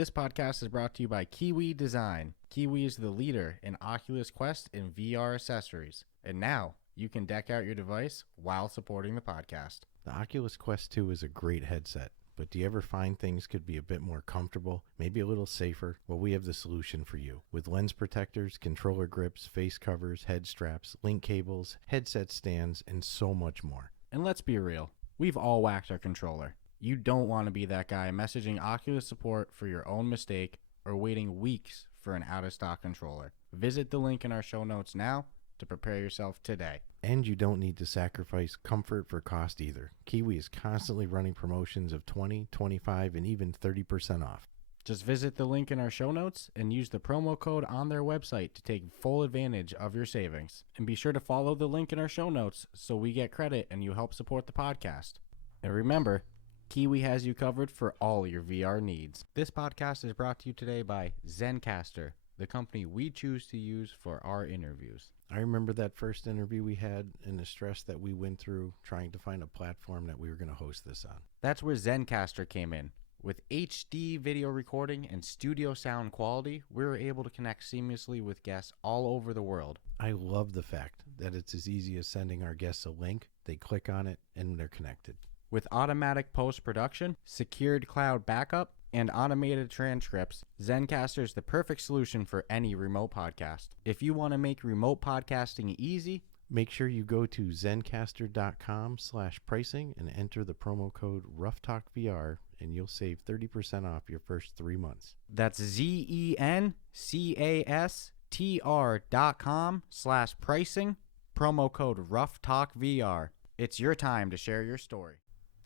This podcast is brought to you by Kiwi Design. Kiwi is the leader in Oculus Quest and VR accessories. And now, you can deck out your device while supporting the podcast. The Oculus Quest 2 is a great headset, but do you ever find things could be a bit more comfortable, maybe a little safer? Well, we have the solution for you. With lens protectors, controller grips, face covers, head straps, link cables, headset stands, and so much more. And let's be real, we've all whacked our controller. You don't want to be that guy messaging Oculus support for your own mistake or waiting weeks for an out-of-stock controller. Visit the link in our show notes now to prepare yourself today. And you don't need to sacrifice comfort for cost either. Kiwi is constantly running promotions of 20, 25, and even 30% off. Just visit the link in our show notes and use the promo code on their website to take full advantage of your savings. And be sure to follow the link in our show notes so we get credit and you help support the podcast. And remember, Kiwi has you covered for all your VR needs. This podcast is brought to you today by Zencastr, the company we choose to use for our interviews. I remember that first interview we had and the stress that we went through trying to find a platform that we were going to host this on. That's where Zencastr came in. With HD video recording and studio sound quality, we were able to connect seamlessly with guests all over the world. I love the fact that it's as easy as sending our guests a link, they click on it, and they're connected. With automatic post-production, secured cloud backup, and automated transcripts, Zencastr is the perfect solution for any remote podcast. If you want to make remote podcasting easy, make sure you go to zencastr.com/pricing and enter the promo code Ruff Talk VR, and you'll save 30% off your first 3 months. That's zencastr.com/pricing, promo code Ruff Talk VR. It's your time to share your story.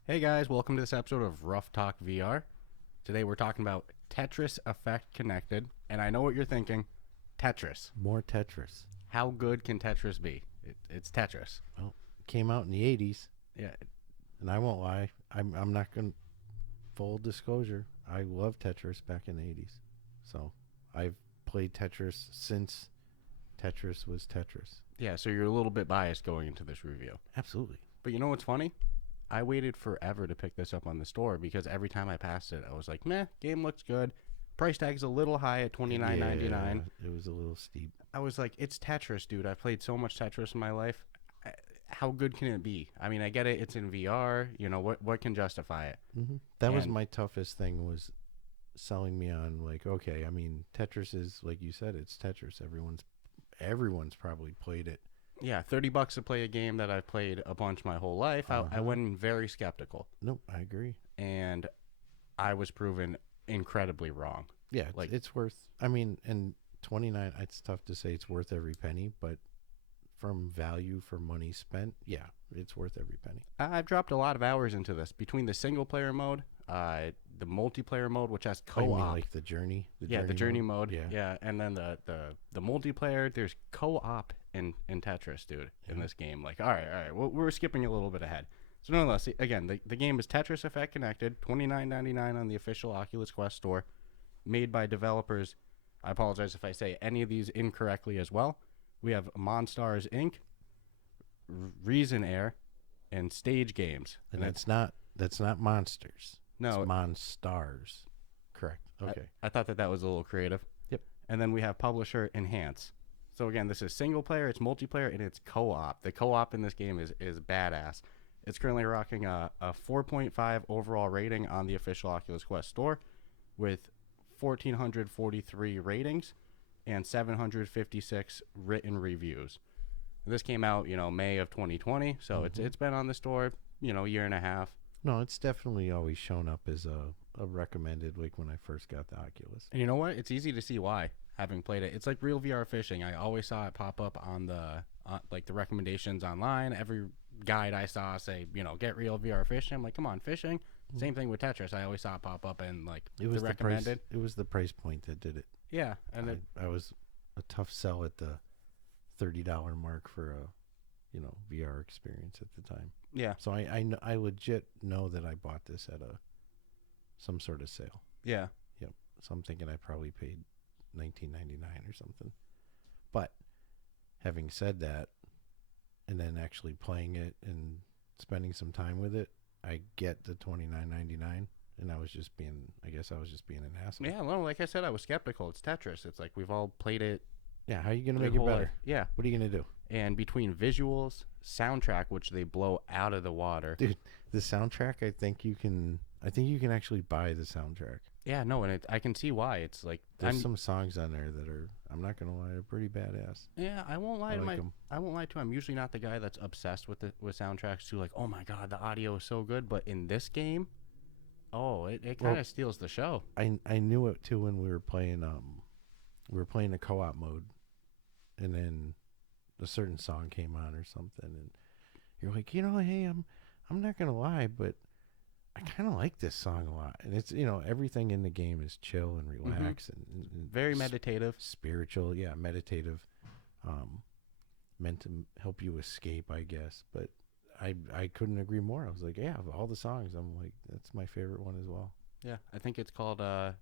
Hey guys, welcome to this episode of Ruff Talk VR. Today we're talking about Tetris Effect Connected, and I know what you're thinking, Tetris. More Tetris. How good can Tetris be? It's Tetris. Well, it came out in the 80s. Yeah. And I won't lie, I'm not going to, full disclosure, I loved Tetris back in the 80s. So I've played Tetris since Tetris was Tetris. Yeah, so you're a little bit biased going into this review. Absolutely. But you know what's funny? I waited forever to pick this up on the store because every time I passed it, I was like, meh, game looks good. Price tag's a little high at $29.99. Yeah, it was a little steep. I was like, it's Tetris, dude. I've played so much Tetris in my life. How good can it be? I mean, I get it. It's in VR. You know, what can justify it? Mm-hmm. That was my toughest thing, was selling me on, like, okay, I mean, Tetris is, like you said, it's Tetris. Everyone's probably played it. Yeah, $30 to play a game that I've played a bunch my whole life. I went in very skeptical. Nope, I agree. And I was proven incredibly wrong. Yeah, it's worth, I mean, and 29, it's tough to say it's worth every penny, but from value for money spent, yeah, it's worth every penny. I've dropped a lot of hours into this. Between the single-player mode, the multiplayer mode, which has co-op. You mean like the journey? The journey mode. Yeah, and then the multiplayer, there's co-op in Tetris, dude, in this game. Like, all right, we're skipping a little bit ahead. So nonetheless, again, the game is Tetris Effect Connected, $29.99 on the official Oculus Quest store, made by developers. I apologize if I say any of these incorrectly as well. We have Monstars Inc, Resonair, and Stage Games. And that's not Monsters. No. It's Monstars. Correct. Okay. I thought that was a little creative. Yep. And then we have publisher Enhance. So again, this is single player, it's multiplayer, and it's co-op. The co-op in this game is badass. It's currently rocking a 4.5 overall rating on the official Oculus Quest store with 1,443 ratings and 756 written reviews. This came out, May of 2020, so it's been on the store, a year and a half. No, it's definitely always shown up as a recommended, like when I first got the Oculus. And you know what? It's easy to see why, having played it. It's like real VR fishing. I always saw it pop up on the recommendations online. Every guide I saw say, get real VR fishing. I'm like, come on, fishing. Same thing with Tetris. I always saw it pop up and it was the recommended. It was the price point that did it. Yeah, and I was a tough sell at the $30 mark for a VR experience at the time. Yeah. So I legit know that I bought this at some sort of sale. Yeah. Yep. So I'm thinking I probably paid $19.99 or something. But having said that, and then actually playing it and spending some time with it, I get the $29.99. and I guess I was just being an asshole. Yeah, well, like I said, I was skeptical. It's Tetris. It's like we've all played it. Yeah, how are you gonna their make it whole better? life. Yeah. What are you gonna do? And between visuals, soundtrack, which they blow out of the water. Dude, the soundtrack, I think you can actually buy the soundtrack. Yeah, no, and I can see why. It's like There's some songs on there that are, I'm not gonna lie, are pretty badass. Yeah, I won't lie I to like my 'em. I won't lie to you. I'm usually not the guy that's obsessed with soundtracks too, like, oh my god, the audio is so good, but in this game, oh, it kind of steals the show. I knew it too when we were playing a co-op mode, and then a certain song came on or something, and you're like, hey, I'm not gonna lie, but I kind of like this song a lot. And it's, everything in the game is chill and relax and Very meditative. spiritual. Yeah, meditative. Meant to help you escape, I guess. But I couldn't agree more. I was like, yeah, of all the songs, I'm like, that's my favorite one as well. Yeah, I think it's called Don't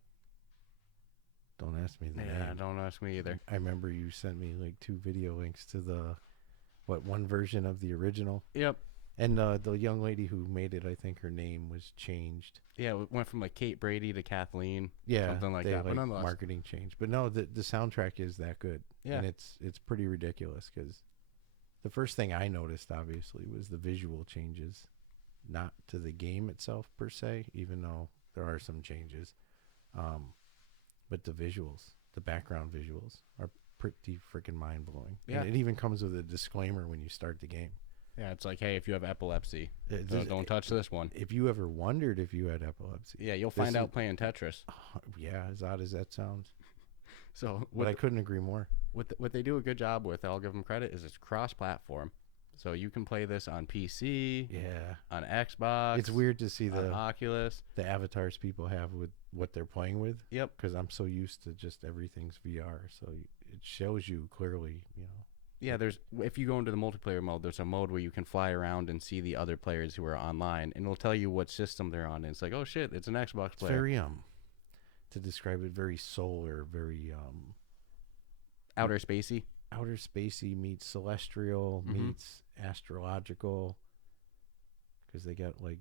ask me the yeah, name. don't ask me either. I remember you sent me like 2 video links to one version of the original. Yep. And the young lady who made it, I think her name was changed. Yeah, it went from like Kate Brady to Kathleen. Yeah, something like they, that. But nonetheless, marketing change. But no, the soundtrack is that good. Yeah. And it's pretty ridiculous because the first thing I noticed, obviously, was the visual changes. Not to the game itself, per se, even though there are some changes. But the visuals, the background visuals, are pretty freaking mind-blowing. Yeah. And it even comes with a disclaimer when you start the game. yeah, it's like, hey, if you have epilepsy, don't touch this one. If you ever wondered if you had epilepsy. Yeah, you'll find out playing Tetris. Yeah, as odd as that sounds. So But I couldn't agree more. what they do a good job with, I'll give them credit, is it's cross-platform. So you can play this on PC, Yeah. on Xbox. It's weird to see on the Oculus. avatars people have with what they're playing with. Yep. Because I'm so used to just everything's VR. So it shows you clearly, Yeah, if you go into the multiplayer mode, there's a mode where you can fly around and see the other players who are online, and it'll tell you what system they're on. And it's like, oh shit, it's an Xbox It's player. very, to describe it, very solar, very, Outer spacey. outer spacey meets celestial meets astrological. Because they got, like,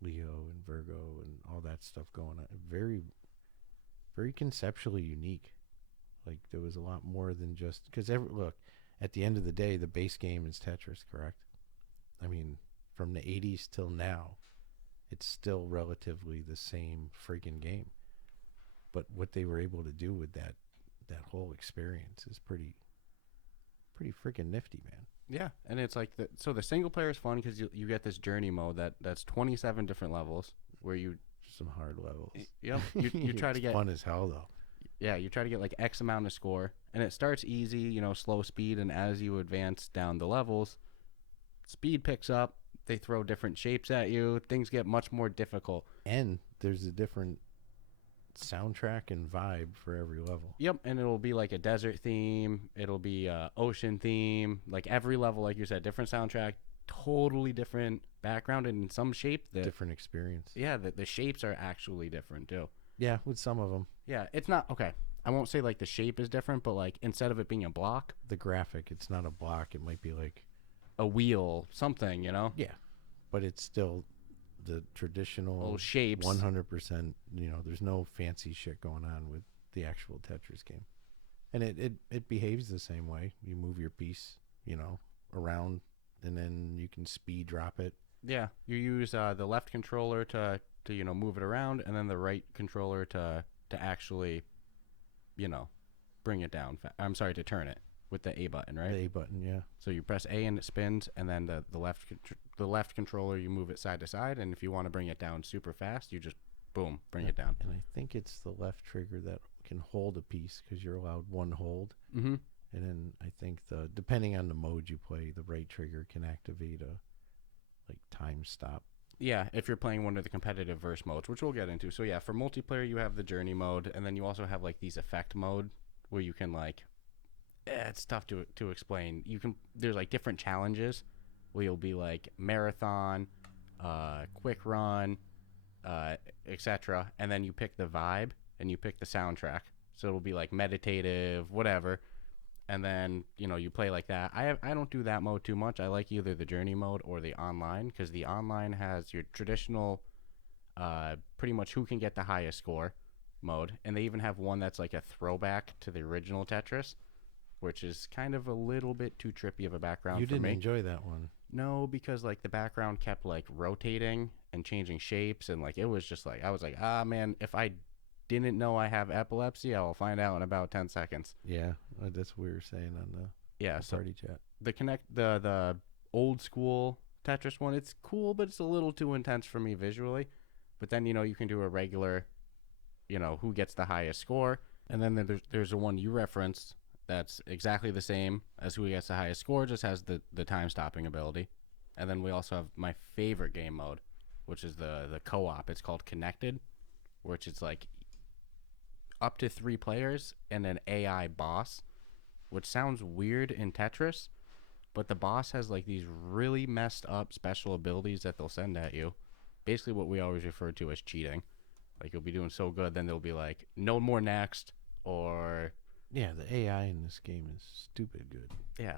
Leo and Virgo and all that stuff going on. Very, very conceptually unique. Like, there was a lot more than just... Because, look, at the end of the day, the base game is Tetris, correct? I mean, from the 80s till now, it's still relatively the same freaking game. But what they were able to do with that whole experience is pretty freaking nifty, man. Yeah, and it's like so the single player is fun because you get this journey mode that's 27 different levels where you Some hard levels. Yep, you try to It's get fun as hell, though. Yeah, you try to get like X amount of score, and it starts easy, slow speed, and as you advance down the levels, speed picks up. They throw different shapes at you. Things get much more difficult. And there's a different soundtrack and vibe for every level. Yep, and it'll be like a desert theme. It'll be a ocean theme. Like every level, like you said, different soundtrack, totally different background, and in some shape, Different experience. yeah, the shapes are actually different too. Yeah, with some of them. Yeah, it's not okay. I won't say like the shape is different, but like instead of it being a block, The graphic, it's not a block. It might be like... a wheel, something, Yeah, but it's still the traditional Little shapes. 100%. There's no fancy shit going on with the actual Tetris game, and it behaves the same way. You move your piece, around, and then you can speed drop it. Yeah, you use the left controller to move it around, and then the right controller to actually, bring it down. I'm sorry, to turn it with the A button, right? The A button, yeah. So you press A and it spins, and then the left controller, you move it side to side, and if you want to bring it down super fast, you just boom, bring it down. And I think it's the left trigger that can hold a piece because you're allowed one hold. Mm-hmm. And then I think depending on the mode you play, the right trigger can activate a time stop. Yeah, if you're playing one of the competitive verse modes, which we'll get into. So yeah, for multiplayer, you have the journey mode, and then you also have like these effect mode where you can it's tough to explain. There's like different challenges where you'll be like marathon, quick run, etc. And then you pick the vibe and you pick the soundtrack. So it'll be like meditative, whatever. And then, you play like that. I don't do that mode too much. I like either the journey mode or the online, because the online has your traditional pretty much who can get the highest score mode. And they even have one that's like a throwback to the original Tetris, which is kind of a little bit too trippy of a background You for me. didn't enjoy that one. No, because like the background kept like rotating and changing shapes, and like it was just like I was like, ah man, if I didn't know I have epilepsy, I will find out in about 10 seconds. Yeah, that's what we were saying on the So party chat. the old school Tetris one, it's cool, but it's a little too intense for me visually. But then you can do a regular, who gets the highest score, and then there's the one you referenced that's exactly the same as who gets the highest score, just has the time stopping ability. And then we also have my favorite game mode, which is the co-op. It's called Connected, which is like up to 3 players and an AI boss, which sounds weird in Tetris, but the boss has like these really messed up special abilities that they'll send at you. Basically what we always refer to as cheating. Like you'll be doing so good, then they'll be like, no more next, or... Yeah, the AI in this game is stupid good. Yeah,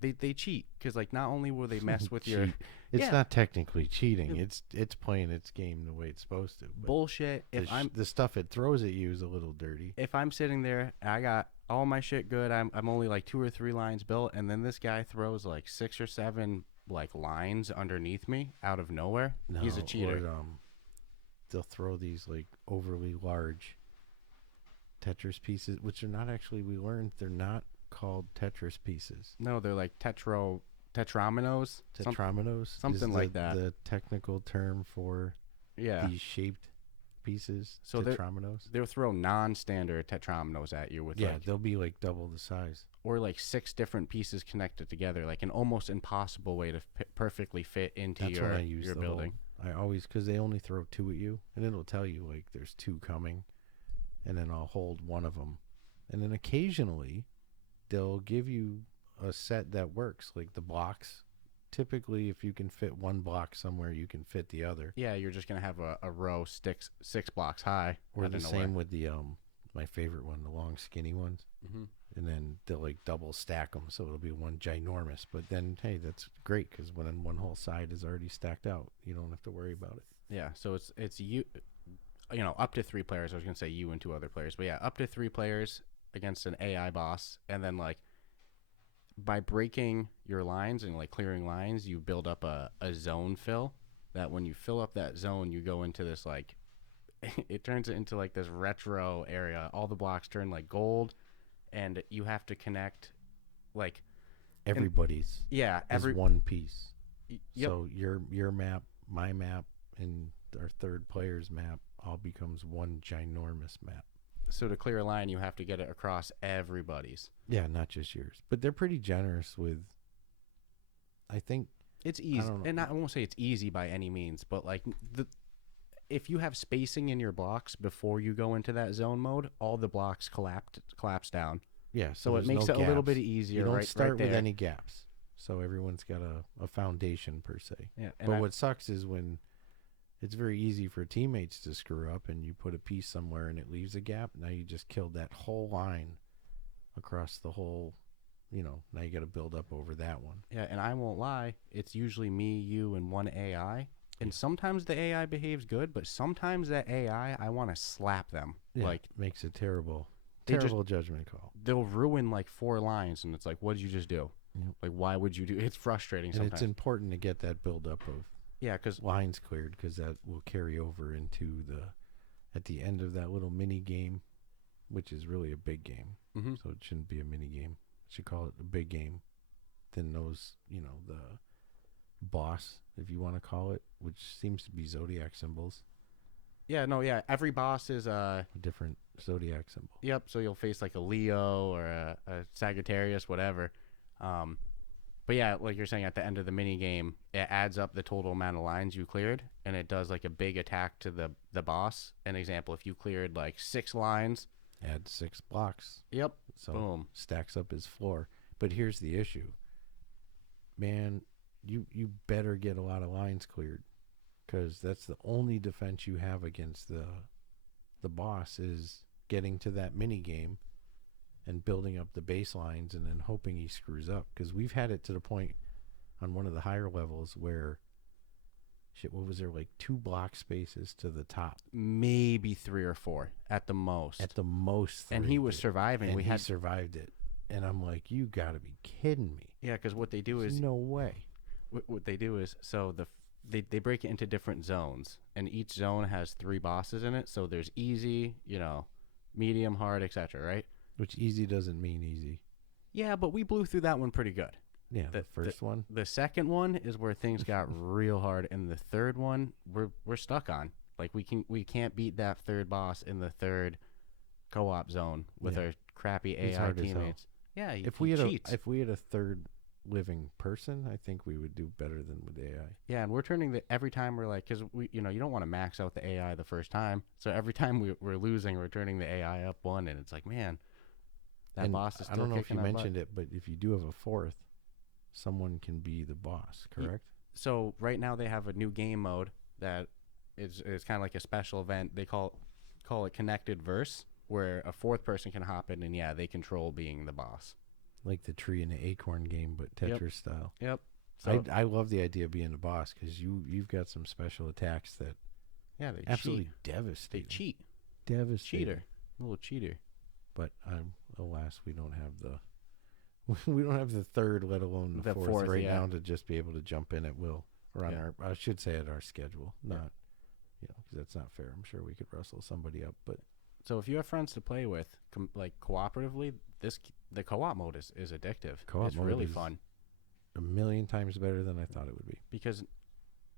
they cheat, because like not only will they mess with your... It's not technically cheating. It's playing its game the way it's supposed to. Bullshit. The stuff it throws at you is a little dirty. If I'm sitting there, I got all my shit good. I'm only like 2 or 3 lines built, and then this guy throws like 6 or 7 like lines underneath me out of nowhere. No, he's a cheater. Or, they'll throw these like overly large Tetris pieces, which are not actually, we learned they're not called Tetris pieces. No, they're like tetraminos. Tetraminos? Something like that. The technical term for these shaped pieces. So tetraminos. They'll throw non-standard tetraminos at you with they'll be like double the size. Or like 6 different pieces connected together, like an almost impossible way to perfectly fit into your building. I always, because they only throw 2 at you, and it'll tell you like there's 2 coming, and then I'll hold one of them, and then occasionally they'll give you a set that works, like the blocks. Typically, if you can fit one block somewhere, you can fit the other. Yeah, you're just gonna have a row 6 blocks high. Or the same with the my favorite one, the long skinny ones. Mm-hmm. And then they'll like double stack them, so it'll be one ginormous. But then, hey, that's great, because when one whole side is already stacked out, you don't have to worry about it. Yeah, so it's you, up to 3 players. I was gonna say you and 2 other players, but yeah, up to 3 players against an AI boss, and then like by breaking your lines and like clearing lines, you build up a zone fill. That when you fill up that zone, you go into this like it turns it into like this retro area. All the blocks turn like gold. And you have to connect, like everybody's. Every one piece. Yep. So your map, my map, and our third player's map all becomes one ginormous map. So to clear a line, you have to get it across everybody's. Yeah, not just yours. But they're pretty generous with. I think it's easy, and I won't say it's easy by any means, but like if you have spacing in your blocks before you go into that zone mode, all the blocks collapse down. Yeah, so it makes it a little bit easier. You don't start with any gaps, so everyone's got a foundation per se. Yeah, but what sucks is when it's very easy for teammates to screw up, and you put a piece somewhere and it leaves a gap. Now you just killed that whole line across the whole. Now you got to build up over that one. Yeah, and I won't lie, it's usually me, you, and one AI. And sometimes the AI behaves good, but sometimes that AI, I want to slap them. Yeah, like makes a terrible judgment call. They'll ruin like 4 lines, and it's like, what did you just do? Yep. Like, why would you do? It's frustrating. And sometimes. It's important to get that buildup of because lines cleared, because that will carry over into at the end of that little mini game, which is really a big game. Mm-hmm. So it shouldn't be a mini game. Should call it a big game. Then those, the boss, if you want to call it, which seems to be zodiac symbols. Yeah, every boss is a different zodiac symbol. Yep, so you'll face like a Leo or a Sagittarius, whatever. But yeah, like you're saying, at the end of the mini game, it adds up the total amount of lines you cleared, and it does like a big attack to the boss. An example, if you cleared like 6 lines, add 6 blocks. Yep. So boom. Stacks up his floor. But here's the issue. Man, you better get a lot of lines cleared, because that's the only defense you have against the boss, is getting to that mini game and building up the baselines and then hoping he screws up. Because we've had it to the point on one of the higher levels where shit, what was there, like 2 block spaces to the top? Maybe 3 or 4 at the most. At the most. And 3, he was surviving. And he survived it. And I'm like, you got to be kidding me. Yeah, because what they do There's is no way. What they do is they break it into different zones, and each zone has 3 bosses in it. So there's easy, medium, hard, etc. Right? Which easy doesn't mean easy. Yeah, but we blew through that one pretty good. Yeah, the first one. The second one is where things got real hard, and the third one we're stuck on. Like we can't beat that third boss in the third co-op zone with our crappy AI teammates. Yeah, if we had a third living person, I think we would do better than with AI. Yeah, and we're turning every time we're like, because you don't want to max out the AI the first time, so every time we're losing, we're turning the AI up 1, and it's like, man, that boss is still kicking. I don't know if you mentioned it, but if you do have a fourth, someone can be the boss, correct? So right now they have a new game mode that is kind of like a special event. They call it Connected Verse, where a fourth person can hop in and they control being the boss. Like the tree and the acorn game, but Tetris style. Yep. So I love the idea of being the boss because you've got some special attacks that they absolutely devastate. They cheat. Devastate. Cheater. A little cheater. But alas, we don't have the third, let alone the fourth right now to just be able to jump in at will or on I should say at our schedule, not because that's not fair. I'm sure we could wrestle somebody up, but so if you have friends to play with, like cooperatively, the co-op mode is addictive. It's really fun. A million times better than I thought it would be. Because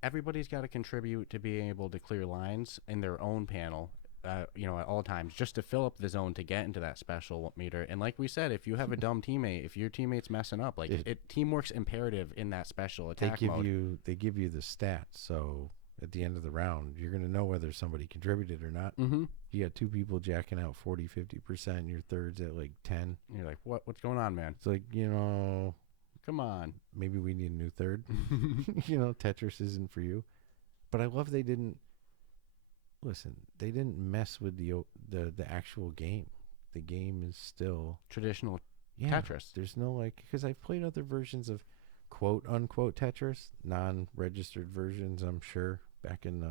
everybody's got to contribute to being able to clear lines in their own panel, at all times, just to fill up the zone to get into that special meter. And like we said, if you have a dumb teammate, if your teammate's messing up, like teamwork's imperative in that special attack mode. They give you the stats, so at the end of the round, you're going to know whether somebody contributed or not. Mm-hmm. You got 2 people jacking out 40, 50%, and your third's at like 10. And you're like, what's going on, man? It's like, come on. Maybe we need a new third. Tetris isn't for you. But I love they didn't mess with the actual game. The game is still traditional Tetris. There's no because I've played other versions of quote unquote Tetris, non-registered versions, I'm sure. Back in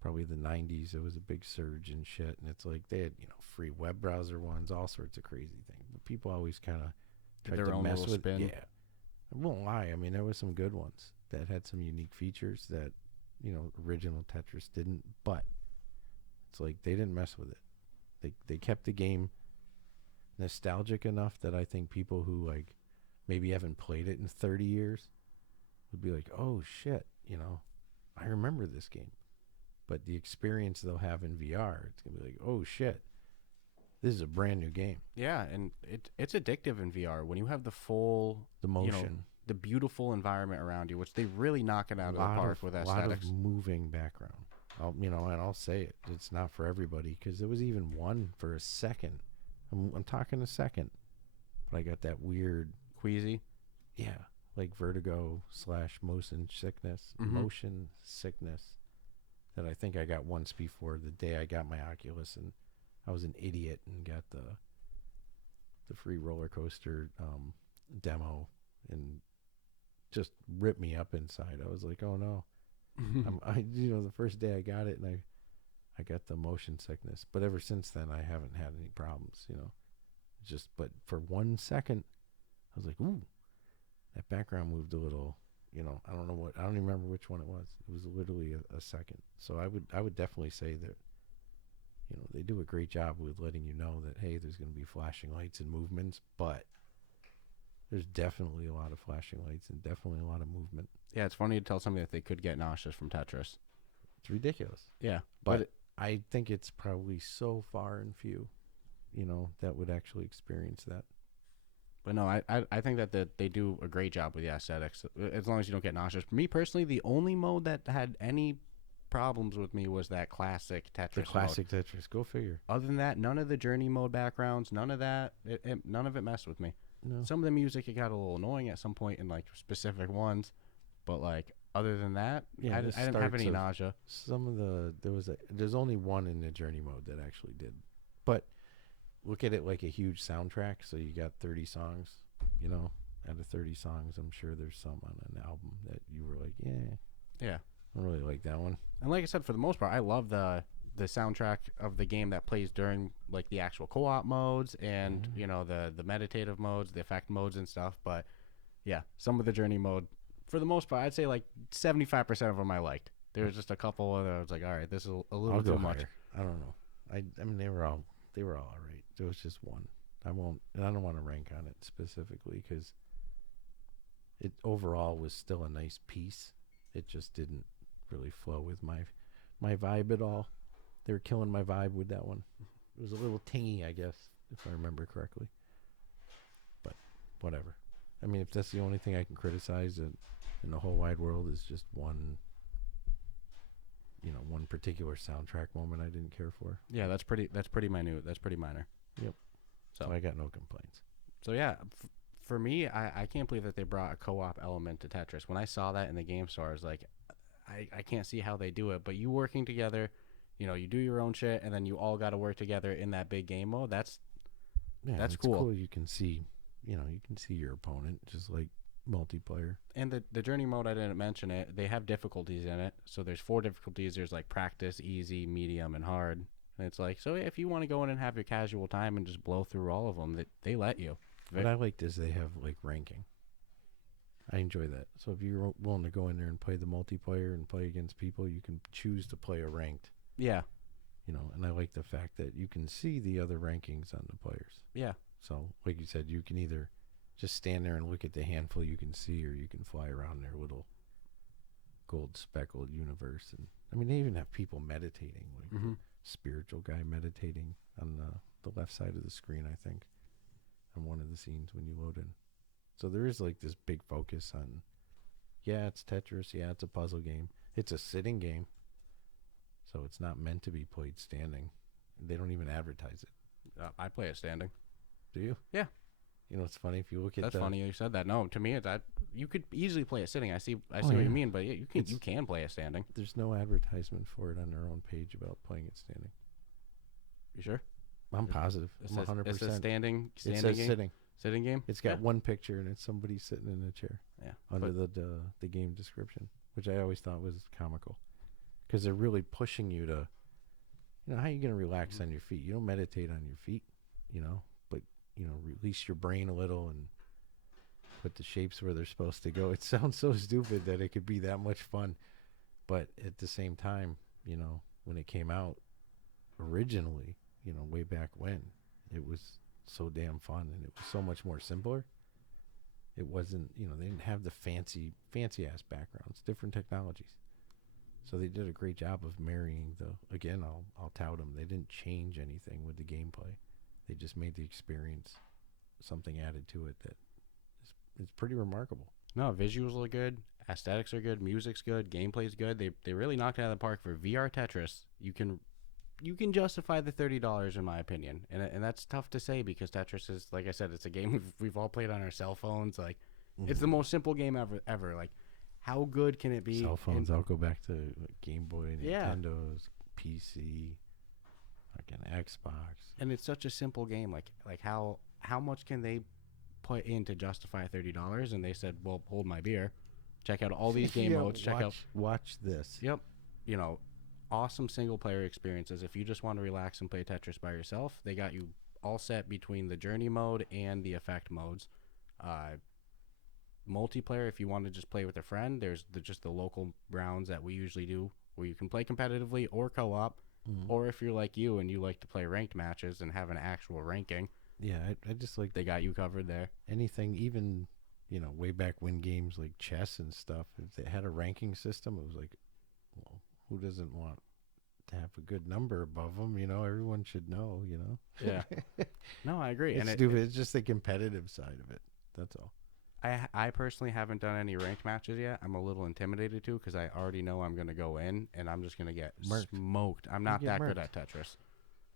probably the 90s, there was a big surge and shit, and it's like they had free web browser ones, all sorts of crazy things. But people always kind of tried to mess with spin. Yeah, I won't lie. I mean, there was some good ones that had some unique features that original Tetris didn't. But it's like they didn't mess with it. They kept the game nostalgic enough that I think people who maybe haven't played it in 30 years would be like, oh shit, I remember this game. But the experience they'll have in VR, it's going to be like, oh shit, this is a brand new game. Yeah, and it's addictive in VR when you have the motion, the beautiful environment around you, which they really knock it out of the park with aesthetics. A lot of moving background. And I'll say it. It's not for everybody because there was even one for a second. I'm talking a second, but I got that weird queasy. Yeah, like vertigo / motion sickness. Mm-hmm. Motion sickness that I think I got once before the day I got my Oculus, and I was an idiot and got the free roller coaster demo and just ripped me up inside. I was like, oh no. The first day I got it, and I got the motion sickness. But ever since then, I haven't had any problems. But for 1 second, I was like, ooh, that background moved a little. I don't even remember which one it was. It was literally a second. So I would definitely say that, they do a great job with letting you know that, hey, there's going to be flashing lights and movements, but there's definitely a lot of flashing lights and definitely a lot of movement. Yeah, it's funny to tell somebody that they could get nauseous from Tetris. It's ridiculous. Yeah. But I think it's probably so far and few, that would actually experience that. But no, I think that they do a great job with the aesthetics, as long as you don't get nauseous. For me personally, the only mode that had any problems with me was that classic Tetris The classic mode. Tetris, go figure. Other than that, none of the journey mode backgrounds, none of that, none of it messed with me. No. Some of the music, it got a little annoying at some point in specific ones, but other than that, I didn't have any nausea. There's only one in the journey mode that actually did, but look at it like a huge soundtrack. So you got 30 songs, out of 30 songs, I'm sure there's some on an album that you were like, yeah. I really like that one. And like I said, for the most part, I love the soundtrack of the game that plays during like the actual co-op modes and the meditative modes, the effect modes and stuff. But yeah, some of the journey mode, for the most part, I'd say like 75% of them I liked. There was just a couple of I was like, all right, this is a little too much. I don't know. I mean they were all right. There was just one. I don't want to rank on it specifically because it overall was still a nice piece. It just didn't really flow with my vibe at all. They were killing my vibe with that one. It was a little tingy, I guess, if I remember correctly. But whatever. I mean, if that's the only thing I can criticize in the whole wide world is just one particular soundtrack moment I didn't care for. Yeah, that's pretty minute. That's pretty minor. Yep. So I got no complaints. So yeah, for me, I can't believe that they brought a co-op element to Tetris. When I saw that in the game store, I was like, I can't see how they do it. But you working together, you do your own shit, and then you all got to work together in that big game mode. That's cool. You can see, you can see your opponent just like multiplayer. And the journey mode, I didn't mention it. They have difficulties in it. So there's 4 difficulties. There's like practice, easy, medium, and hard. And it's like, so if you want to go in and have your casual time and just blow through all of them, they let you. What I liked is they have like ranking. I enjoy that. So if you're willing to go in there and play the multiplayer and play against people, you can choose to play a ranked. Yeah. And I like the fact that you can see the other rankings on the players. Yeah. So like you said, you can either just stand there and look at the handful you can see, or you can fly around their little gold speckled universe. And I mean, they even have people meditating, like spiritual guy meditating on the left side of the screen, I think, on one of the scenes when you load in. So there is like this big focus on, yeah, it's Tetris, yeah, it's a puzzle game. It's a sitting game, so it's not meant to be played standing. They don't even advertise it. I play it standing. Do you? Yeah. It's funny if you look at That's funny you said that. No, to me, you could easily play it sitting. I see what you mean, but yeah, you can play it standing. There's no advertisement for it on their own page about playing it standing. You sure? I'm positive. I'm 100%. It's a standing it says game? Sitting game? It's got one picture, and it's somebody sitting in a chair. Yeah. Under the game description, which I always thought was comical, because they're really pushing you to, how are you going to relax on your feet? You don't meditate on your feet, but release your brain a little and put the shapes where they're supposed to go. It sounds so stupid that it could be that much fun, but at the same time, when it came out originally, way back when, it was so damn fun, and it was so much more simpler. It wasn't, they didn't have the fancy ass backgrounds, different technologies. So they did a great job of marrying again, I'll tout them. They didn't change anything with the gameplay. They just made the experience something added to it that is pretty remarkable. No, visuals are good, aesthetics are good, music's good, gameplay's good. They really knocked it out of the park for VR Tetris. You can justify the $30 in my opinion, and that's tough to say because Tetris is, like I said, it's a game we've all played on our cell phones. Like, it's the most simple game ever. Like, how good can it be? Cell phones. I'll go back to Game Boy, Nintendo's, PC, fucking Xbox, and it's such a simple game. Like how much can they put in to justify $30? And they said, well, hold my beer, check out all these game modes, watch this. Yep, awesome single player experiences. If you just want to relax and play Tetris by yourself, they got you all set between the journey mode and the effect modes. Multiplayer, if you want to just play with a friend, there's just the local rounds that we usually do where you can play competitively or co-op, or if you're like you and you like to play ranked matches and have an actual ranking. Yeah, I just like they got you covered there. Anything, even way back when games like chess and stuff, if they had a ranking system, it was like, well, who doesn't want to have a good number above them? Everyone should know. Yeah. No, I agree. It's stupid. It's just the competitive side of it. That's all. I personally haven't done any ranked matches yet. I'm a little intimidated too because I already know I'm going to go in and I'm just going to get smoked. I'm not that good at Tetris.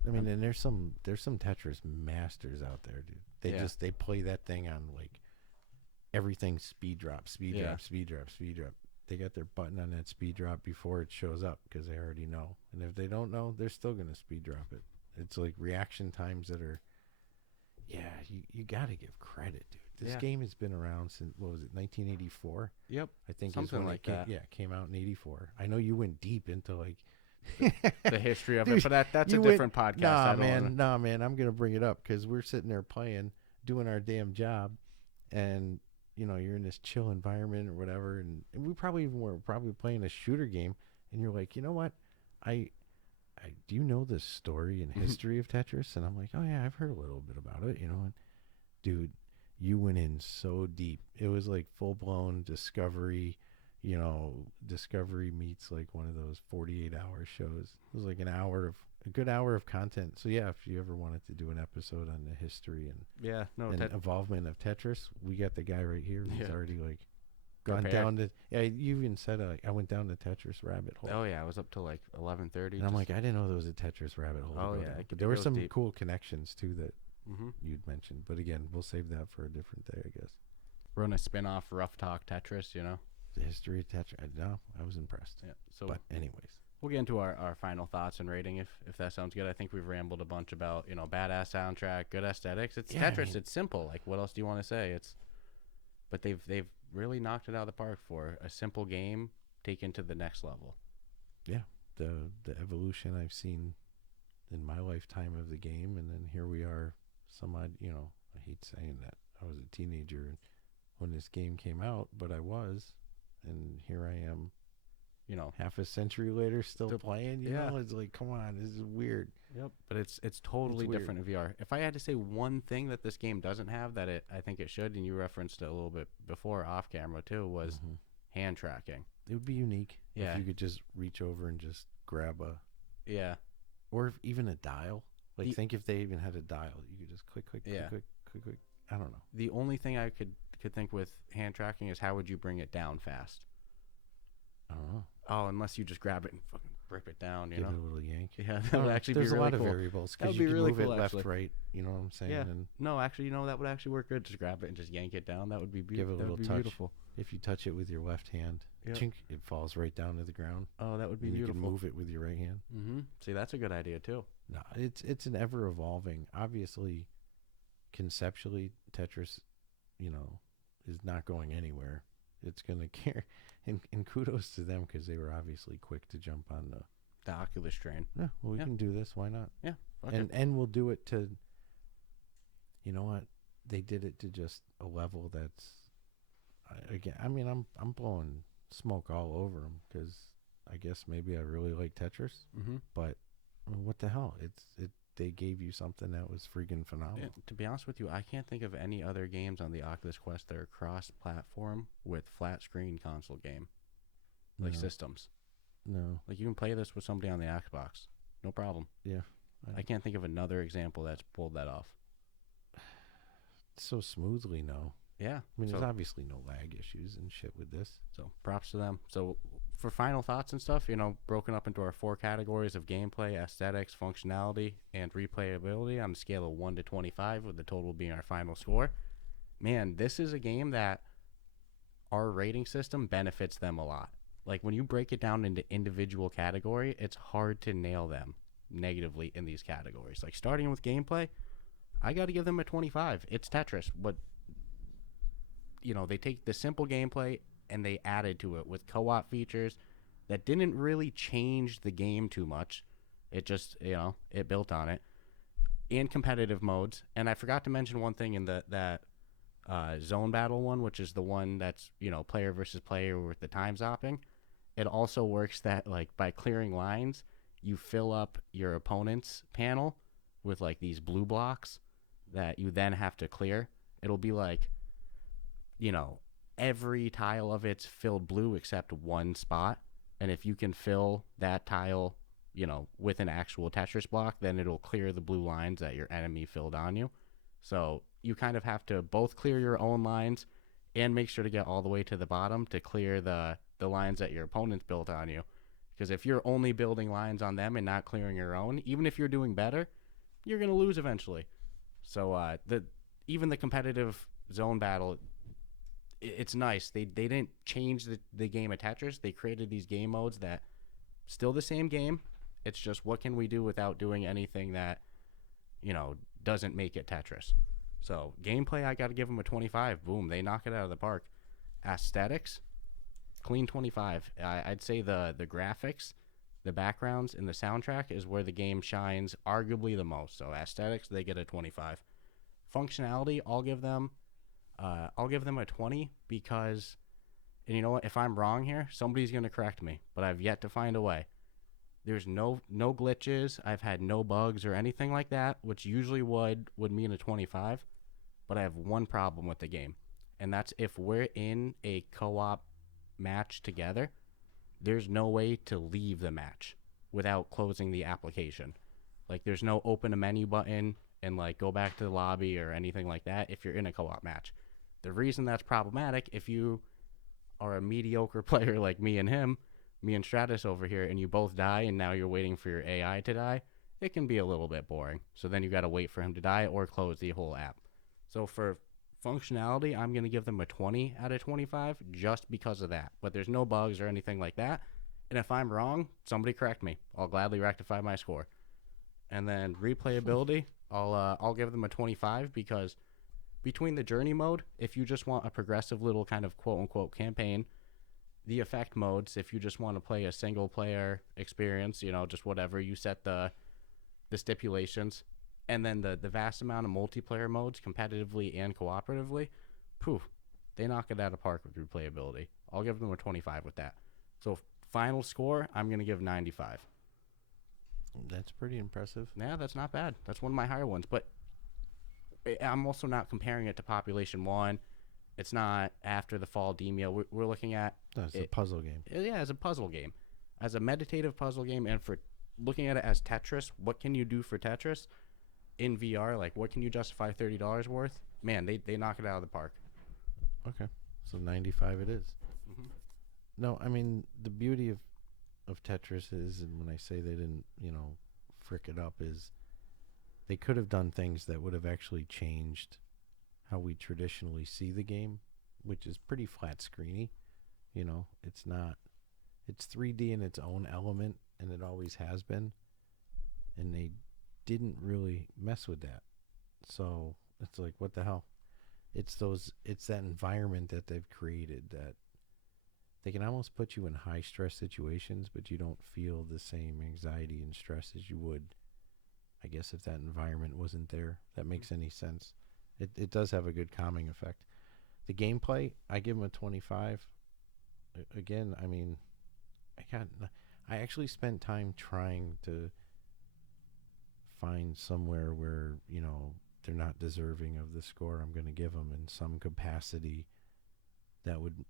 I mean, and there's some Tetris masters out there, dude. They play that thing on like everything speed drop. They got their button on that speed drop before it shows up because they already know. And if they don't know, they're still going to speed drop it. It's like reaction times that are, you got to give credit, dude. This game has been around since, what was it, 1984? Yep. I think something is when like it that. came out in 84. I know you went deep into like The history of Dude, it, but that's a you different podcast. Nah, man, I'm gonna bring it up because we're sitting there playing, doing our damn job, and you're in this chill environment or whatever, and we probably even were probably playing a shooter game, and you're like, you know what, I do you know the story and history of Tetris? And I'm like, oh yeah, I've heard a little bit about it, and dude, you went in so deep. It was like full blown Discovery. Discovery meets like one of those 48-hour shows. It was like a good hour of content. So yeah, if you ever wanted to do an episode on the history and involvement of Tetris, we got the guy right here who's already like gone down to. Yeah, you even said I went down the Tetris rabbit hole. Oh yeah, I was up till like 11:30. And I'm like, I didn't know there was a Tetris rabbit hole. Oh yeah, but there were some cool connections too that you'd mentioned. But again, we'll save that for a different day, I guess. Run a spin-off Ruff Talk Tetris, The history of Tetris. No, I was impressed. Yeah. So, but anyways, we'll get into our final thoughts and rating if that sounds good. I think we've rambled a bunch about badass soundtrack, good aesthetics. It's Tetris. It's simple. Like, what else do you want to say? But they've really knocked it out of the park for a simple game taken to the next level. Yeah, the evolution I've seen in my lifetime of the game, and then here we are. I hate saying that I was a teenager when this game came out, but I was. And here I am, half a century later, still playing. It's like, come on, this is weird. Yep. But it's totally different in VR. If I had to say one thing that this game doesn't have that I think it should, and you referenced it a little bit before off camera too, was hand tracking. It would be unique if you could just reach over and just grab or even a dial. Like, think if they even had a dial, you could just click, click, click, click, click, click. I don't know. The only thing I could think with hand tracking is how would you bring it down fast? I don't know. Oh, unless you just grab it and fucking rip it down, Give it a little yank. Yeah, that would actually be really cool. There's a lot of variables because you can move it left, right. You know what I'm saying? Yeah. And no, actually, that would actually work good. Just grab it and just yank it down. That would be beautiful. Give it a little touch. Beautiful. If you touch it with your left hand, chink, it falls right down to the ground. Oh, that would be and beautiful. You can move it with your right hand. Mm-hmm. See, that's a good idea too. No, it's an ever evolving. Obviously, conceptually, Tetris, is not going anywhere. It's going to care. And kudos to them because they were obviously quick to jump on the Oculus train. Yeah, well, we can do this. Why not? Yeah. And we'll do it to, you know what? They did it to just a level that's, again, I mean, I'm blowing smoke all over them because I guess maybe I really like Tetris. Mm-hmm. But what the hell? They gave you something that was freaking phenomenal. Yeah, to be honest with you, I can't think of any other games on the Oculus Quest that are cross-platform with flat-screen console game, like systems. No. Like, you can play this with somebody on the Xbox. No problem. Yeah. I can't think of another example that's pulled that off. So smoothly, no. Yeah. I mean, there's obviously no lag issues and shit with this. So props to them. So for final thoughts and stuff, broken up into our 4 categories of gameplay, aesthetics, functionality, and replayability on a scale of 1 to 25, with the total being our final score. Man, this is a game that our rating system benefits them a lot. Like, when you break it down into individual category, it's hard to nail them negatively in these categories. Like, starting with gameplay, I got to give them a 25. It's Tetris, but they take the simple gameplay and they added to it with co-op features that didn't really change the game too much. It just, it built on it. And competitive modes. And I forgot to mention one thing in that zone battle one, which is the one that's, player versus player with the time zopping. It also works that, like, by clearing lines, you fill up your opponent's panel with, like, these blue blocks that you then have to clear. It'll be like, every tile of it's filled blue except one spot. And if you can fill that tile, with an actual Tetris block, then it'll clear the blue lines that your enemy filled on you. So you kind of have to both clear your own lines and make sure to get all the way to the bottom to clear the lines that your opponents built on you. Because if you're only building lines on them and not clearing your own, even if you're doing better, you're going to lose eventually. So even the competitive zone battle, it's nice. They didn't change the game of Tetris. They created these game modes that still the same game. It's just what can we do without doing anything that, doesn't make it Tetris. So gameplay, I got to give them a 25. Boom, they knock it out of the park. Aesthetics, clean 25. I'd say the graphics, the backgrounds, and the soundtrack is where the game shines arguably the most. So aesthetics, they get a 25. Functionality, I'll give them a 20 because, and you know what? If I'm wrong here, somebody's gonna correct me, but I've yet to find a way. There's no glitches. I've had no bugs or anything like that, which usually would mean a 25. But I have one problem with the game, and that's if we're in a co-op match together, there's no way to leave the match without closing the application. Like there's no open a menu button and like go back to the lobby or anything like that if you're in a co-op match. The reason that's problematic, if you are a mediocre player like me and Stratus over here, and you both die and now you're waiting for your AI to die, it can be a little bit boring. So then you got to wait for him to die or close the whole app. So for functionality, I'm going to give them a 20 out of 25 just because of that. But there's no bugs or anything like that. And if I'm wrong, somebody correct me. I'll gladly rectify my score. And then replayability, I'll give them a 25 because between the journey mode, if you just want a progressive little kind of quote-unquote campaign, the effect modes, if you just want to play a single-player experience, just whatever, you set the stipulations, and then the vast amount of multiplayer modes, competitively and cooperatively, poof, they knock it out of park with replayability. I'll give them a 25 with that. So final score, I'm going to give 95. That's pretty impressive. Yeah, that's not bad. That's one of my higher ones, but I'm also not comparing it to Population 1. It's not after the fall Demio. We're looking at... That's a puzzle game. Yeah, as a puzzle game. As a meditative puzzle game, and for looking at it as Tetris, what can you do for Tetris in VR? Like, what can you justify $30 worth? Man, they knock it out of the park. Okay. So 95 it is. Mm-hmm. No, I mean, the beauty of Tetris is, and when I say they didn't, frick it up, is they could have done things that would have actually changed how we traditionally see the game, which is pretty flat screeny. It's 3D in its own element, and it always has been. And they didn't really mess with that. So it's like, what the hell? It's that environment that they've created that they can almost put you in high stress situations, but you don't feel the same anxiety and stress as you would, I guess, if that environment wasn't there. If that makes any sense. It does have a good calming effect. The gameplay, I give them a 25. Again, I mean, I actually spent time trying to find somewhere where, they're not deserving of the score I'm going to give them in some capacity that would,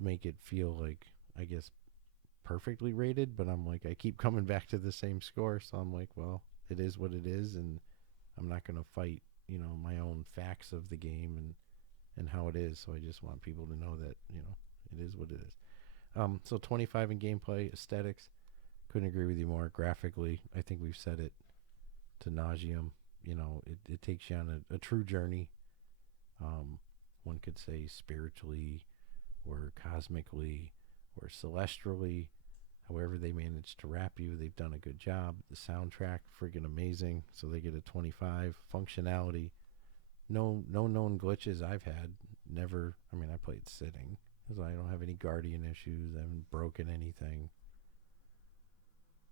make it feel like, I guess, perfectly rated. But I'm like, I keep coming back to the same score. So I'm like, well, it is what it is. And I'm not going to fight, my own facts of the game and how it is. So I just want people to know that, it is what it is. So 25 in gameplay. Aesthetics, couldn't agree with you more. Graphically, I think we've said it to nauseum. It takes you on a true journey. One could say spiritually or cosmically or celestially. However they managed to wrap you, they've done a good job. The soundtrack, friggin' amazing, so they get a 25. Functionality, no known glitches I've had. Never. I mean, I played sitting, so I don't have any guardian issues. I haven't broken anything.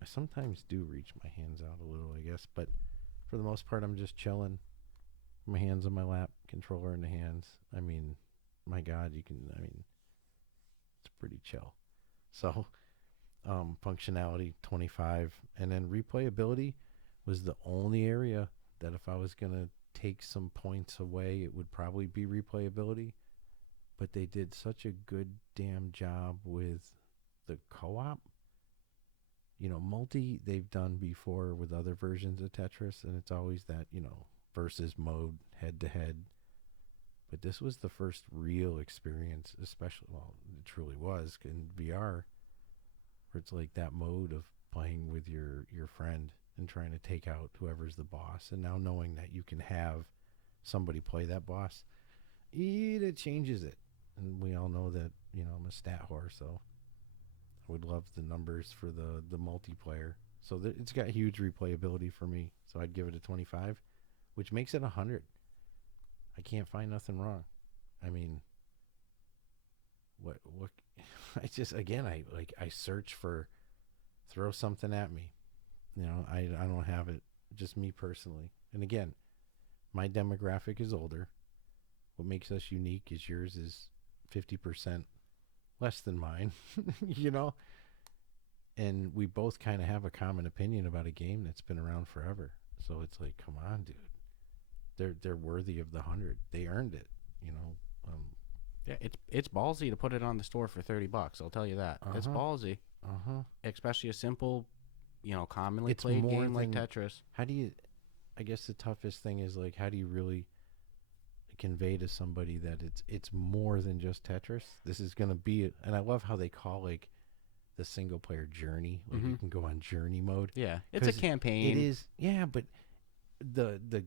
I sometimes do reach my hands out a little, I guess, but for the most part, I'm just chilling. My hands on my lap, controller in the hands. I mean, my God, it's pretty chill. So, functionality, 25. And then replayability was the only area that if I was going to take some points away, it would probably be replayability. But they did such a good damn job with the co-op. Multi they've done before with other versions of Tetris, and it's always that, versus mode, head to head. But this was the first real experience, especially, well, it truly was in VR, where it's like that mode of playing with your friend and trying to take out whoever's the boss, and now knowing that you can have somebody play that boss, it changes it. And we all know that, I'm a stat whore, so I would love the numbers for the multiplayer. So it's got huge replayability for me, so I'd give it a 25, which makes it 100. I can't find nothing wrong. I mean, what I just, again, I search for, throw something at me. You know, I don't have it, just me personally. And again, my demographic is older. What makes us unique is yours is 50% less than mine, you know? And we both kind of have a common opinion about a game that's been around forever. So it's like, come on, dude. They're worthy of the 100. They earned it, you know? Yeah, it's ballsy to put it on the store for $30. I'll tell you that. It's ballsy. Especially a simple, you know, commonly It's played more game like than- Tetris. How do you, I guess the toughest thing is, like, how do you really convey to somebody that it's more than just Tetris? This is going to be, and I love how they call, like, the single player journey. Like, you can go on journey mode. Yeah, it's a 'Cause campaign. It is, yeah, but the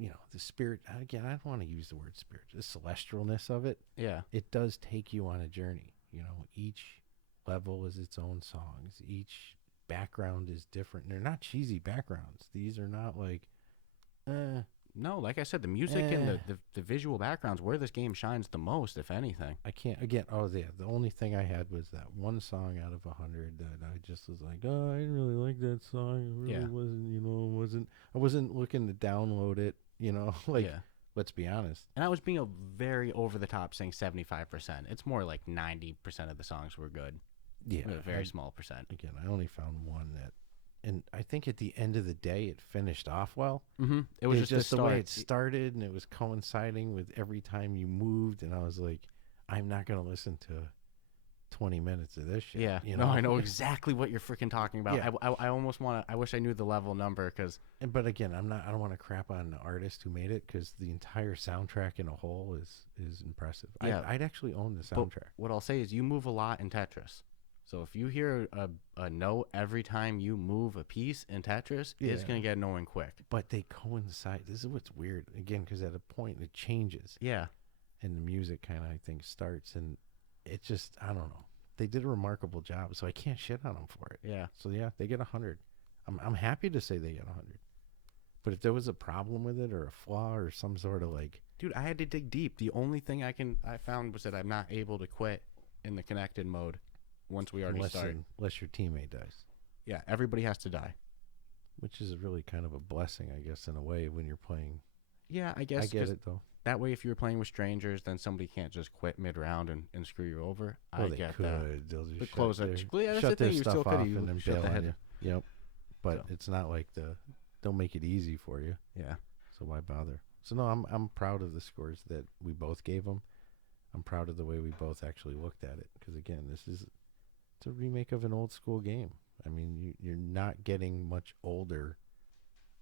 you know, the spirit, again, I don't want to use the word spirit, the celestialness of it. Yeah. It does take you on a journey. You know, each level is its own songs. Each background is different. They're not cheesy backgrounds. These are not like, No, like I said, the music and the visual backgrounds where this game shines the most, if anything. I can't, again, oh, yeah, the only thing I had was that one song out of 100 that I just was like, oh, I didn't really like that song. It really wasn't, you know, I wasn't looking to download it, you know, like, Yeah. let's be honest. And I was being a very over the top saying 75%. It's more like 90% of the songs were good. Yeah. A very small percent. Again, I only found one that, and I think at the end of the day, it finished off well. Mm-hmm. It was just the way it started, and it was coinciding with every time you moved, and I was like, I'm not going to listen to 20 minutes of this shit. Yeah, you no, know? I know exactly what you're freaking talking about. Yeah. I almost want to. I wish I knew the level number because. But again, I don't want to crap on the artist who made it, because the entire soundtrack in a whole is impressive. Yeah. I'd actually own the soundtrack. What I'll say is, you move a lot in Tetris. So if you hear a note every time you move a piece in Tetris, it's gonna get annoying quick. But they coincide. This is what's weird. Again, because at a point it changes. Yeah. And the music kind of, I think, starts, and it just, I don't know. They did a remarkable job, so I can't shit on them for it. Yeah. So yeah, they get 100. I'm happy to say they get 100. But if there was a problem with it, or a flaw, or some sort of like, Dude, I had to dig deep. The only thing I found was that I'm not able to quit in the connected mode once we already start. Unless your teammate dies. Yeah, everybody has to die. Which is really kind of a blessing, I guess, in a way, when you're playing. Yeah, I guess. I get it, though. That way, if you were playing with strangers, then somebody can't just quit mid-round and screw you over. Well, I they get could. that. They'll just close shut it. their, Yeah, that's shut the their thing. You stuff still off could and then shut bail the on head. you. Yep. But So. it's not like they'll make it easy for you. Yeah. So why bother? So no, I'm proud of the scores that we both gave them. I'm proud of the way we both actually looked at it, because again, it's a remake of an old school game. I mean, you're not getting much older,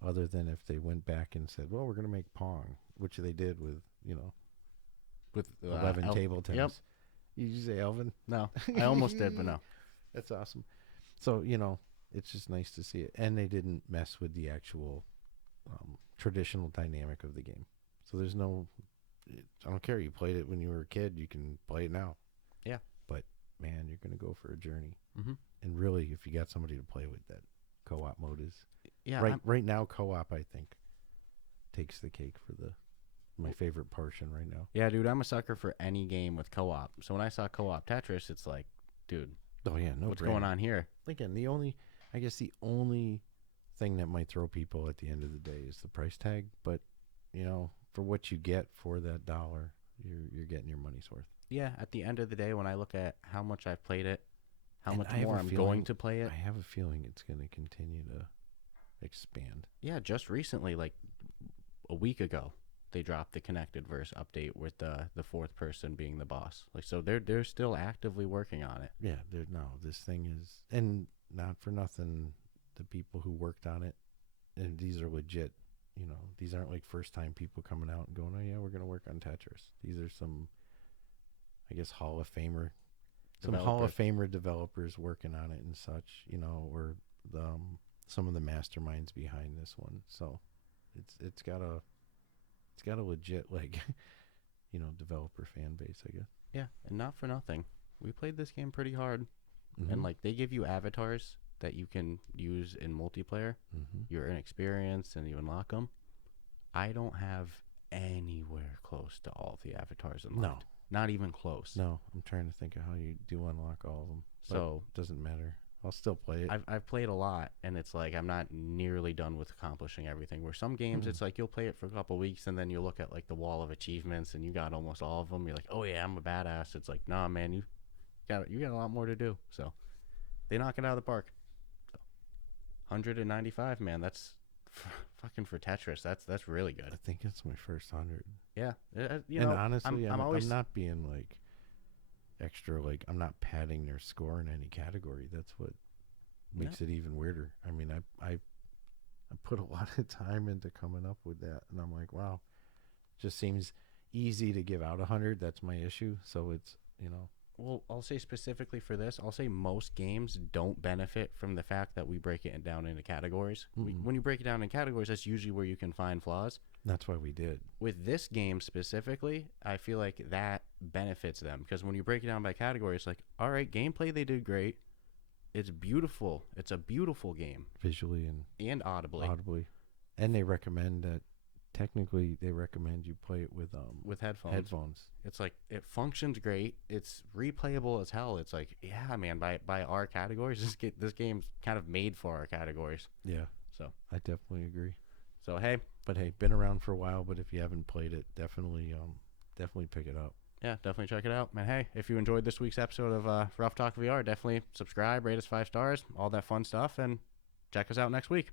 other than if they went back and said, well, we're going to make Pong, which they did with, you know, With 11 table tennis. Yep. Did you say Elvin? No, I almost did, but no. That's awesome. So, you know, it's just nice to see it. And they didn't mess with the actual traditional dynamic of the game. So there's no, I don't care. You played it when you were a kid. You can play it now. Yeah. But, man, you're going to go for a journey. Mm-hmm. And really, if you got somebody to play with, that co-op mode is... Yeah. Right now, co-op, I think, takes the cake for my favorite portion right now. Yeah, dude, I'm a sucker for any game with co-op. So when I saw co-op Tetris, it's like, dude, Oh, yeah, no what's going on here? Again, the only thing that might throw people at the end of the day is the price tag. But, you know, for what you get for that $1, you're getting your money's worth. Yeah, at the end of the day, when I look at how much I've played it, how And much I have more a I'm feeling- going to play it. I have a feeling it's going to continue to expand. Yeah, just recently, like a week ago, they dropped the connected verse update with the fourth person being the boss. Like, so they're still actively working on it. Yeah, this thing is, and not for nothing, the people who worked on it, and these are legit, you know, these aren't like first time people coming out and going, oh yeah, we're going to work on Tetris. These are some, I guess, Hall of Famer developers working on it and such, you know, or some of the masterminds behind this one. So it's got a legit, like, you know, developer fan base, I guess. Yeah, and not for nothing, we played this game pretty hard. Mm-hmm. And like, they give you avatars that you can use in multiplayer. Mm-hmm. You're inexperienced and you unlock them. I don't have anywhere close to all the avatars unlocked. No. Not even close. No, I'm trying to think of how you do unlock all of them. So it doesn't matter. I'll still play it. I've played a lot, and it's like I'm not nearly done with accomplishing everything. Where some games, it's like you'll play it for a couple weeks, and then you look at like the wall of achievements, and you got almost all of them. You're like, oh yeah, I'm a badass. It's like, nah, man, you got a lot more to do. So they knock it out of the park. So, 195, man. That's fucking for Tetris. That's really good. I think it's my first 100. Yeah, Honestly, I'm always I'm not being like extra, like I'm not padding their score in any category. That's what makes it even weirder. I mean, I put a lot of time into coming up with that, and I'm like, wow, just seems easy to give out 100. That's my issue. So it's, Well, I'll say specifically for this, I'll say most games don't benefit from the fact that we break it down into categories. When you break it down in categories, that's usually where you can find flaws. That's why we did. With this game specifically, I feel like that benefits them, because when you break it down by category, it's like, all right, gameplay, they did great. It's beautiful. It's a beautiful game. Visually and audibly. And they recommend that, technically, they recommend you play it with headphones. It's like, it functions great. It's replayable as hell. It's like, yeah, man, by our categories, this game's kind of made for our categories. Yeah. So I definitely agree. So, hey. But hey, been around for a while, but if you haven't played it, definitely pick it up. Yeah, definitely check it out. Man, hey, if you enjoyed this week's episode of Ruff Talk VR, definitely subscribe, rate us 5 stars, all that fun stuff, and check us out next week.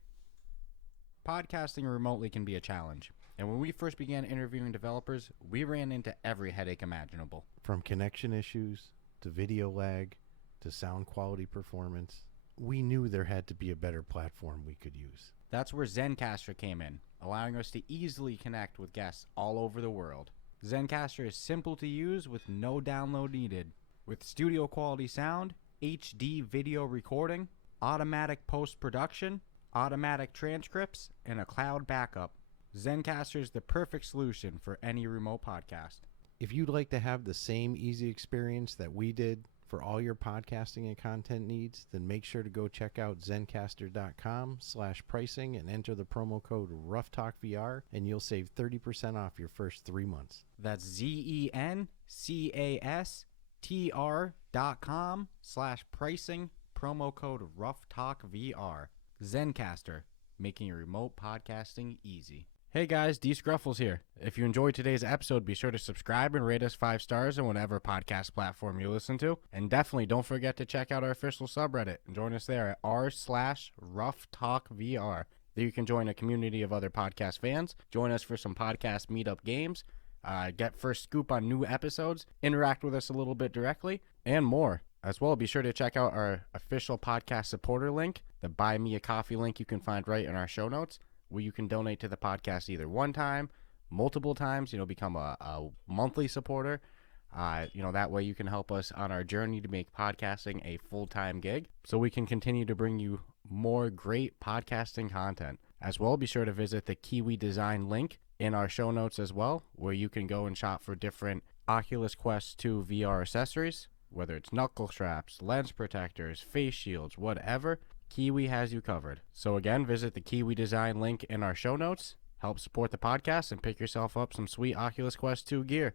Podcasting remotely can be a challenge, and when we first began interviewing developers, we ran into every headache imaginable. From connection issues to video lag to sound quality performance, we knew there had to be a better platform we could use. That's where Zencastr came in, allowing us to easily connect with guests all over the world. Zencastr is simple to use with no download needed. With studio quality sound, HD video recording, automatic post-production, automatic transcripts, and a cloud backup, Zencastr is the perfect solution for any remote podcast. If you'd like to have the same easy experience that we did for all your podcasting and content needs, then make sure to go check out zencastr.com/pricing and enter the promo code RuffTalkVR, and you'll save 30% off your first 3 months. That's zencastr.com/pricing, promo code RuffTalkVR. Zencastr, making your remote podcasting easy. Hey guys, Dscruffles here. If you enjoyed today's episode, be sure to subscribe and rate us 5 stars on whatever podcast platform you listen to. And definitely don't forget to check out our official subreddit and join us there at r/RuffTalkVR. There you can join a community of other podcast fans, join us for some podcast meetup games, get first scoop on new episodes, interact with us a little bit directly, and more. As well, be sure to check out our official podcast supporter link, the Buy Me a Coffee link you can find right in our show notes, where you can donate to the podcast either one time, multiple times, become a monthly supporter. That way you can help us on our journey to make podcasting a full-time gig, so we can continue to bring you more great podcasting content. As well, be sure to visit the Kiwi Design link in our show notes as well, where you can go and shop for different Oculus Quest 2 VR accessories, whether it's knuckle straps, lens protectors, face shields, whatever. Kiwi has you covered. So again, visit the Kiwi Design link in our show notes, help support the podcast, and pick yourself up some sweet Oculus Quest 2 gear.